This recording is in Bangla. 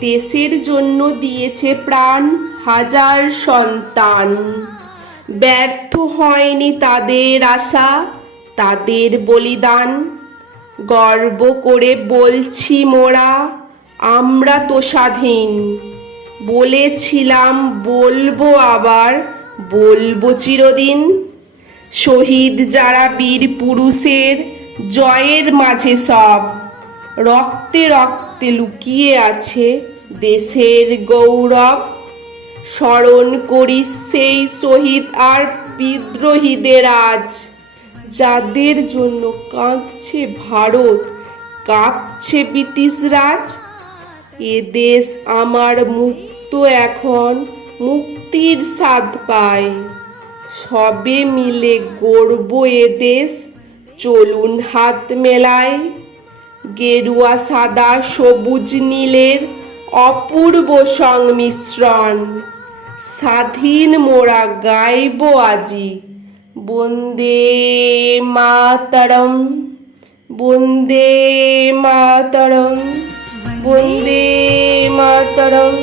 দেশের জন্য দিয়েছে প্রাণ হাজার সন্তান। ব্যর্থ হয়নি তাদের আশা, তাদের বলিদান। গর্ব করে বলছি মোরা, আমরা তো স্বাধীন। বলেছিলাম, বলব আবার, বলব চিরদিন। শহীদ যারা বীর পুরুষের জয়ের মাঝে সব রক্তে রক্তে লুকিয়ে আছে দেশের গৌরব। স্মরণ করি সেই শহীদ আর বিদ্রোহীদের আজ, যাদের জন্য কাঁদছে ভারত, কাঁপছে ব্রিটিশ রাজ। এ দেশ আমার মুক্ত এখন, মুক্তির স্বাদ পায় সবে মিলে গড়ব এ দেশ, চলুন হাত মেলায় গেরুয়া সাদা সবুজ নীলের অপূর্ব সংমিশ্রণ। স্বাধীন মোরা গাইব আজি। বন্দে মাতরম বন্দে মাতরম বন্দে মাতরম।